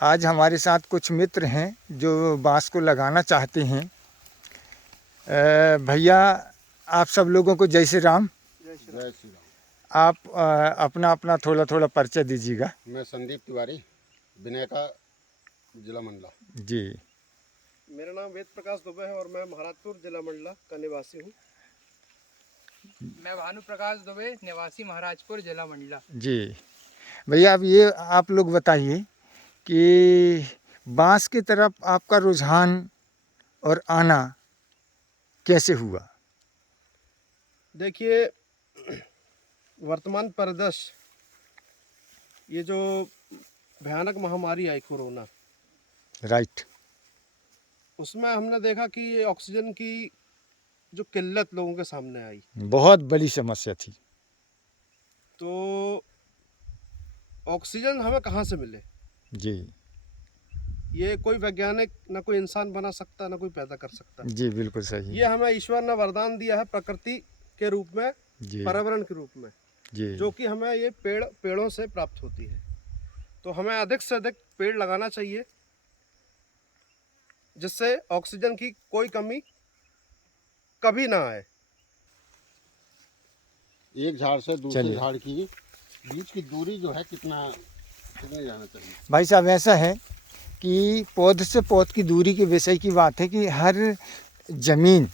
आज हमारे साथ कुछ मित्र हैं जो बांस को लगाना चाहते हैं। भैया, आप सब लोगों को जय श्री राम। जय श्री राम। आप अपना अपना थोड़ा थोड़ा परिचय दीजिएगा। मैं संदीप तिवारी, विनयका, जिला मंडला। जी। मेरा नाम वेद प्रकाश दुबे है और मैं महाराजपुर जिला मंडला का निवासी हूँ। मैं भानु प्रकाश दुबे, निवासी महाराजपुर जिला मंडला। जी भैया, अब ये आप लोग बताइए कि बांस की तरफ आपका रुझान और आना कैसे हुआ? देखिए, वर्तमान परिदृश्य, ये जो भयानक महामारी आई कोरोना, राइट। उसमें हमने देखा कि ये ऑक्सीजन की जो किल्लत लोगों के सामने आई, बहुत बड़ी समस्या थी। तो ऑक्सीजन हमें कहाँ से मिले? जी ये कोई वैज्ञानिक ना कोई इंसान बना सकता, ना कोई पैदा कर सकता। जी, बिल्कुल सही। ये हमें ईश्वर ने वरदान दिया है प्रकृति के रूप में, जी पर्यावरण के रूप में, जी जो कि हमें ये पेड़ों से प्राप्त होती है। तो हमें अधिक से अधिक पेड़ लगाना चाहिए, जिससे ऑक्सीजन की कोई कमी कभी ना आए। एक झाड़ से दूसरे चलिए। झाड़ की बीच की दूरी जो है कितने जाना चाहिए? भाई साहब, ऐसा है कि पौध से पौध की दूरी के विषय की बात है कि हर ज़मीन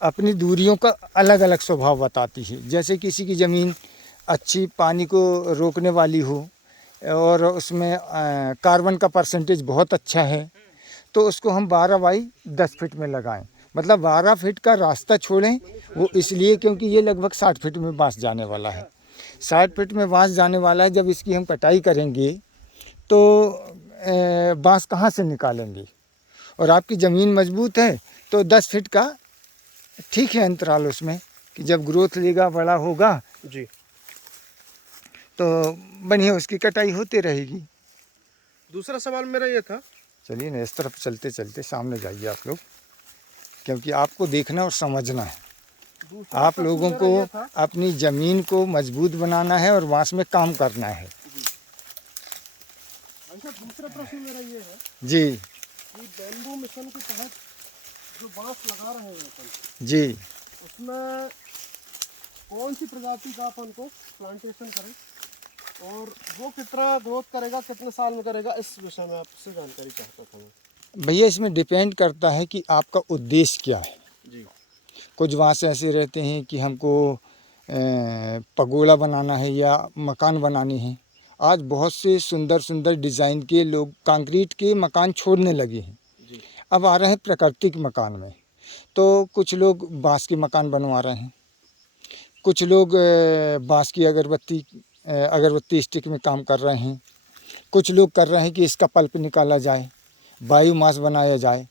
अपनी दूरियों का अलग अलग स्वभाव बताती है। जैसे किसी की ज़मीन अच्छी पानी को रोकने वाली हो और उसमें कार्बन का परसेंटेज बहुत अच्छा है, तो उसको हम 12 बाई 10 फीट में लगाएं। मतलब 12 फीट का रास्ता छोड़ें, वो इसलिए क्योंकि ये लगभग 60 फीट में बांस जाने वाला है। 60 फीट में बांस जाने वाला है। जब इसकी हम कटाई करेंगे तो बांस कहाँ से निकालेंगे? और आपकी ज़मीन मजबूत है तो 10 फीट का ठीक है अंतराल उसमें, कि जब ग्रोथ लेगा, बड़ा होगा, जी। तो बढ़िया उसकी कटाई होती रहेगी। दूसरा सवाल मेरा ये था। चलिए ना, इस तरफ चलते चलते सामने जाइए आप लोग, क्योंकि आपको देखना और समझना है। दूसरा आप प्रश्न लोगों मेरा को ये था। अपनी ज़मीन को मजबूत बनाना है और बांस में काम करना है। अच्छा, दूसरा प्रश्न मेरा ये है जी कि बैम्बू मिशन के तहत जो बांस लगा रहे हैं अपन, जी। उसमें कौन सी प्रजाति का अपन को प्लांटेशन करें और वो कितना ग्रोथ करेगा, कितने साल में करेगा, इस विषय में आपसे जानकारी चाहता था मैं। भैया, इसमें डिपेंड करता है कि आपका उद्देश्य क्या है। जी। कुछ बांस ऐसे रहते हैं कि हमको पगोड़ा बनाना है या मकान बनाने हैं। आज बहुत से सुंदर सुंदर डिज़ाइन के लोग कंक्रीट के मकान छोड़ने लगे हैं। जी। अब आ रहे हैं प्राकृतिक मकान में। तो कुछ लोग बांस के मकान बनवा रहे हैं, कुछ लोग बांस की अगरबत्ती स्टिक में काम कर रहे हैं, कुछ लोग कर रहे हैं कि इसका पल्प निकाला जाए, बायोमास बनाया जाए।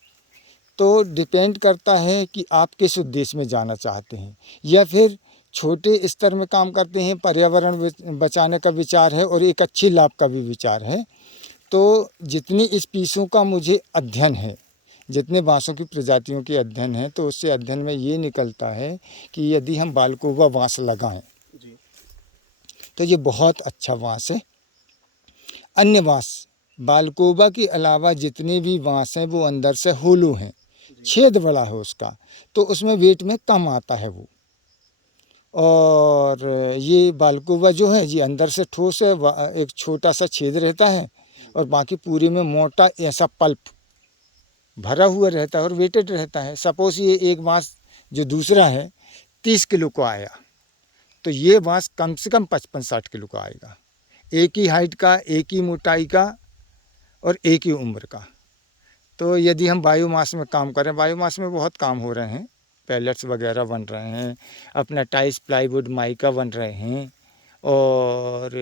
तो डिपेंड करता है कि आप किस उद्देश्य में जाना चाहते हैं, या फिर छोटे स्तर में काम करते हैं, पर्यावरण बचाने का विचार है और एक अच्छी लाभ का भी विचार है। तो जितनी स्पीशीज़ का मुझे अध्ययन है, जितने बांसों की प्रजातियों के अध्ययन है, तो उससे अध्ययन में ये निकलता है कि यदि हम बालकोबा बांस लगाएं जी। तो ये बहुत अच्छा बांस है। अन्य बांस बालकोबा के अलावा जितने भी बांस हैं वो अंदर से होलो हैं, छेद बड़ा है उसका, तो उसमें वेट में कम आता है वो। और ये बालकोबा जो है ये अंदर से ठोस है, एक छोटा सा छेद रहता है और बाकी पूरे में मोटा ऐसा पल्प भरा हुआ रहता है और वेटेड रहता है। सपोज ये एक बांस जो दूसरा है 30 किलो को आया, तो ये बांस कम से कम 55-60 किलो का आएगा। एक ही हाइट का, एक ही मोटाई का और एक ही उम्र का। तो यदि हम बायोमास में काम करें, बायोमास में बहुत काम हो रहे हैं, पैलेट्स वगैरह बन रहे हैं, अपना टाइल्स, प्लाईवुड, माइका बन रहे हैं, और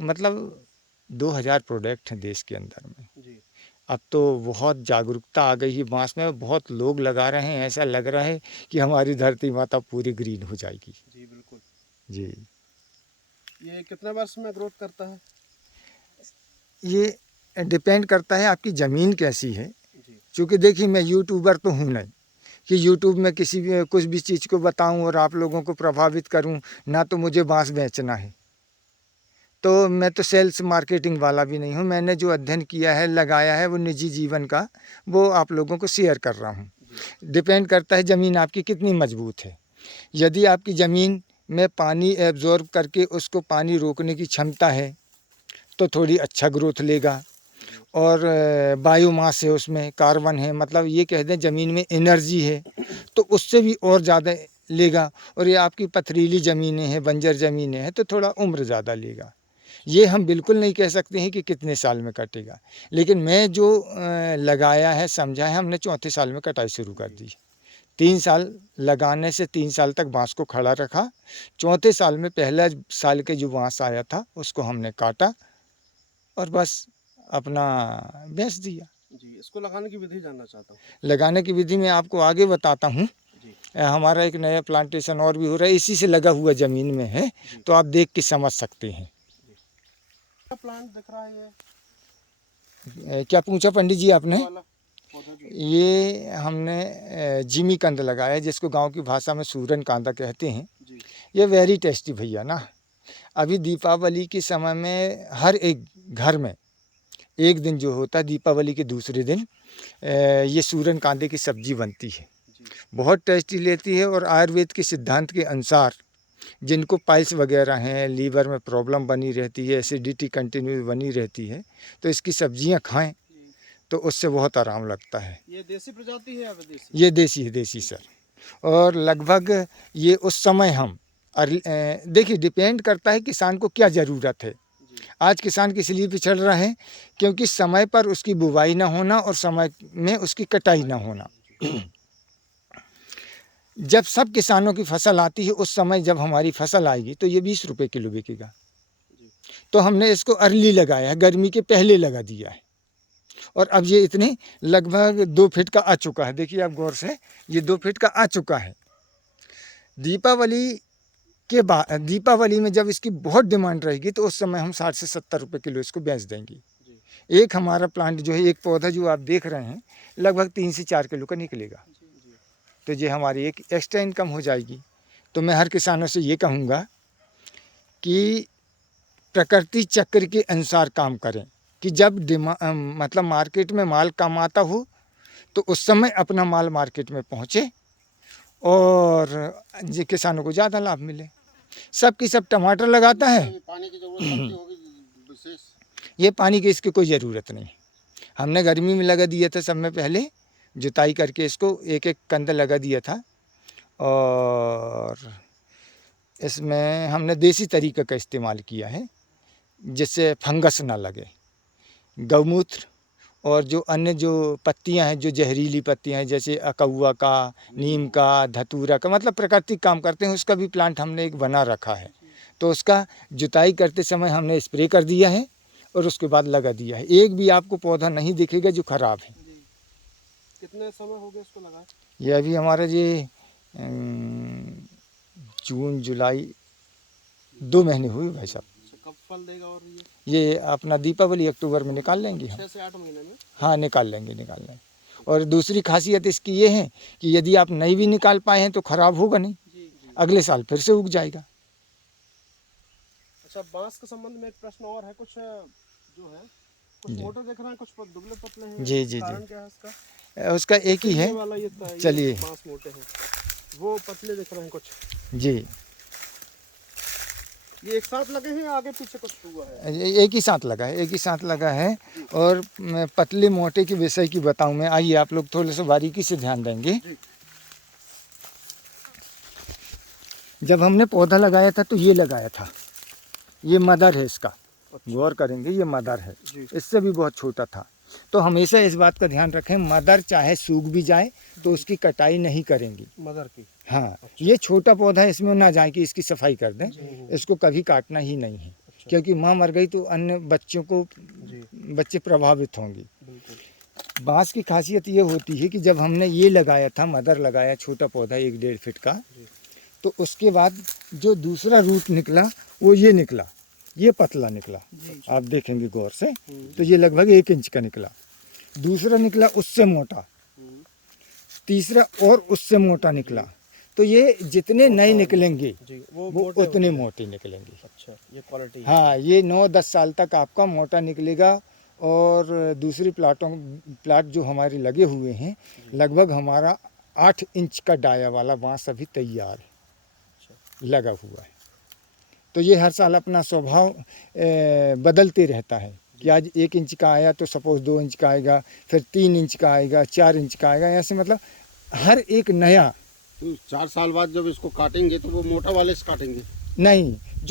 मतलब 2000 प्रोडक्ट हैं देश के अंदर में। जी। अब तो बहुत जागरूकता आ गई है बांस में, बहुत लोग लगा रहे हैं। ऐसा लग रहा है कि हमारी धरती माता पूरी ग्रीन हो जाएगी। जी, बिल्कुल। जी। ये कितने वर्ष में ग्रोथ करता है? ये डिपेंड करता है आपकी ज़मीन कैसी है। जी। क्योंकि देखिए, मैं यूट्यूबर तो हूँ नहीं कि यूट्यूब में किसी भी कुछ भी चीज़ को बताऊं और आप लोगों को प्रभावित करूं। ना तो मुझे बांस बेचना है, तो मैं तो सेल्स मार्केटिंग वाला भी नहीं हूँ। मैंने जो अध्ययन किया है, लगाया है, वो निजी जीवन का, वो आप लोगों को शेयर कर रहा हूँ। डिपेंड करता है ज़मीन आपकी कितनी मजबूत है। यदि आपकी ज़मीन में पानी एब्जॉर्ब करके उसको पानी रोकने की क्षमता है तो थोड़ी अच्छा ग्रोथ लेगा। और बायोमास है, उसमें कार्बन है, मतलब ये कह दें ज़मीन में एनर्जी है, तो उससे भी और ज़्यादा लेगा। और ये आपकी पथरीली ज़मीनें हैं, बंजर ज़मीनें हैं, तो थोड़ा उम्र ज़्यादा लेगा। ये हम बिल्कुल नहीं कह सकते हैं कि कितने साल में कटेगा, लेकिन मैं जो लगाया है, समझा है, हमने चौथे साल में कटाई शुरू कर दी। 3 साल लगाने से 3 साल तक बाँस को खड़ा रखा। चौथे साल में पहला साल के जो बाँस आया था उसको हमने काटा और बस अपना बेच दिया। जी, इसको लगाने की विधि जानना चाहता हूँ। लगाने की विधि मैं आपको आगे बताता हूँ। जी। हमारा एक नया प्लांटेशन और भी हो रहा है, इसी से लगा हुआ ज़मीन में है, तो आप देख के समझ सकते हैं। क्या प्लांट दिख रहा है क्या पूछा पंडित जी आपने? ये वाला पौधा जो ये हमने जिमी कंद लगाया है, जिसको गांव की भाषा में सूरन कांदा कहते हैं। जी। ये वेरी टेस्टी भैया ना। अभी दीपावली के समय में हर एक घर में एक दिन जो होता है, दीपावली के दूसरे दिन ये सूरन कांदे की सब्जी बनती है। जी। बहुत टेस्टी लेती है। और आयुर्वेद के सिद्धांत के अनुसार जिनको पाइल्स वगैरह हैं, लीवर में प्रॉब्लम बनी रहती है, एसिडिटी कंटिन्यू बनी रहती है, तो इसकी सब्जियां खाएं तो उससे बहुत आराम लगता है। ये देसी प्रजाति है या विदेशी? ये देसी है, देसी सर। और लगभग ये उस समय हम देखिए, डिपेंड करता है किसान को क्या ज़रूरत है। आज किसान किस लिए पिछड़ रहा है? क्योंकि समय पर उसकी बुवाई ना होना और समय में उसकी कटाई ना होना। जब सब किसानों की फसल आती है, उस समय जब हमारी फसल आएगी तो ये 20 रुपये किलो बिकेगा। तो हमने इसको अर्ली लगाया है, गर्मी के पहले लगा दिया है। और अब ये इतने लगभग 2 फीट का आ चुका है। देखिए आप गौर से, ये 2 फीट का आ चुका है। दीपावली के बाद, दीपावली में जब इसकी बहुत डिमांड रहेगी तो उस समय हम 60 से 70 रुपये किलो इसको बेच देंगे। एक हमारा प्लांट जो है, एक पौधा जो आप देख रहे हैं, लगभग 3 से 4 किलो का निकलेगा। तो ये हमारी एक एक्स्ट्रा इनकम हो जाएगी। तो मैं हर किसानों से ये कहूँगा कि प्रकृति चक्र के अनुसार काम करें, कि जब मतलब मार्केट में माल कम आता हो तो उस समय अपना माल मार्केट में पहुँचे और ये किसानों को ज़्यादा लाभ मिले। सब की सब टमाटर लगाता है, पानी की जरूरत पड़ती होगी विशेष? ये पानी की इसकी कोई ज़रूरत नहीं। हमने गर्मी में लगा दिया था, सब में पहले जुताई करके इसको एक एक कंद लगा दिया था। और इसमें हमने देसी तरीके का इस्तेमाल किया है जिससे फंगस ना लगे। गौमूत्र और जो अन्य जो पत्तियां हैं, जो जहरीली पत्तियां हैं, जैसे अकौआ का, नीम का, धतूरा का, मतलब प्राकृतिक काम करते हैं, उसका भी प्लांट हमने एक बना रखा है। तो उसका जुताई करते समय हमने स्प्रे कर दिया है और उसके बाद लगा दिया है। एक भी आपको पौधा नहीं दिखेगा जो ख़राब है। कितने समय हो गया इसको लगाए? ये अभी हमारा ये जून जुलाई 2 महीने हुए भाई साहब। कब फल देगा? और ये अपना दीपावली अक्टूबर में निकाल लेंगे हम। 6 से 8 महीने में? हाँ, निकाल लेंगे। और दूसरी खासियत इसकी ये है कि यदि आप नहीं भी निकाल पाए हैं तो ख़राब होगा नहीं, अगले साल फिर से उग जाएगा। अच्छा, बांस के संबंध में एक प्रश्न और है। कुछ जो है, कुछ मोटे दिख रहे हैं, कुछ दुबले पतले हैं। जी। कारण क्या है इसका? उसका एक ही है। ये वाला ये चलिए, बांस मोटे हैं, वो पतले दिख रहे हैं कुछ। जी, ये एक साथ लगे हैं या आगे पीछे कुछ हुआ है? एक ही साथ लगा है, एक ही साथ लगा है। और मैं पतले मोटे के विषय की बताऊं मैं, आइए आप लोग थोड़े से बारीकी से ध्यान देंगे। जब हमने पौधा लगाया था तो ये लगाया था, ये मदर है इसका। गौर करेंगे, ये मदर है, इससे भी बहुत छोटा था। तो हमेशा इस बात का ध्यान रखें, मदर चाहे सूख भी जाए तो उसकी कटाई नहीं करेंगी, मदर की। हाँ, ये छोटा पौधा है, इसमें ना जाए कि इसकी सफाई कर दें, इसको कभी काटना ही नहीं है। क्योंकि माँ मर गई तो अन्य बच्चों को, बच्चे प्रभावित होंगे। बांस की खासियत ये होती है कि जब हमने ये लगाया था, मदर लगाया, छोटा पौधा 1-1.5 फीट का, तो उसके बाद जो दूसरा रूट निकला वो ये निकला, ये पतला निकला। आप देखेंगे गौर से, तो ये लगभग 1 इंच का निकला। दूसरा निकला उससे मोटा, तीसरा और उससे मोटा निकला, तो ये जितने नए निकलेंगे जी वो वो मोटे उतने होते हैं। मोटे निकलेंगे। अच्छा ये क्वालिटी है। हाँ, ये 9-10 साल तक आपका मोटा निकलेगा। और दूसरी प्लाट जो हमारे लगे हुए हैं, लगभग हमारा 8 इंच का डाया वाला बांस अभी तैयार है, लगा हुआ है। तो ये हर साल अपना स्वभाव बदलते रहता है कि आज 1 इंच का आया तो सपोज 2 इंच का आएगा, फिर 3 इंच का आएगा, 4 इंच का आएगा, ऐसे मतलब हर एक नया। तो 4 साल बाद जब इसको काटेंगे तो वो मोटा वाले से काटेंगे? नहीं, जो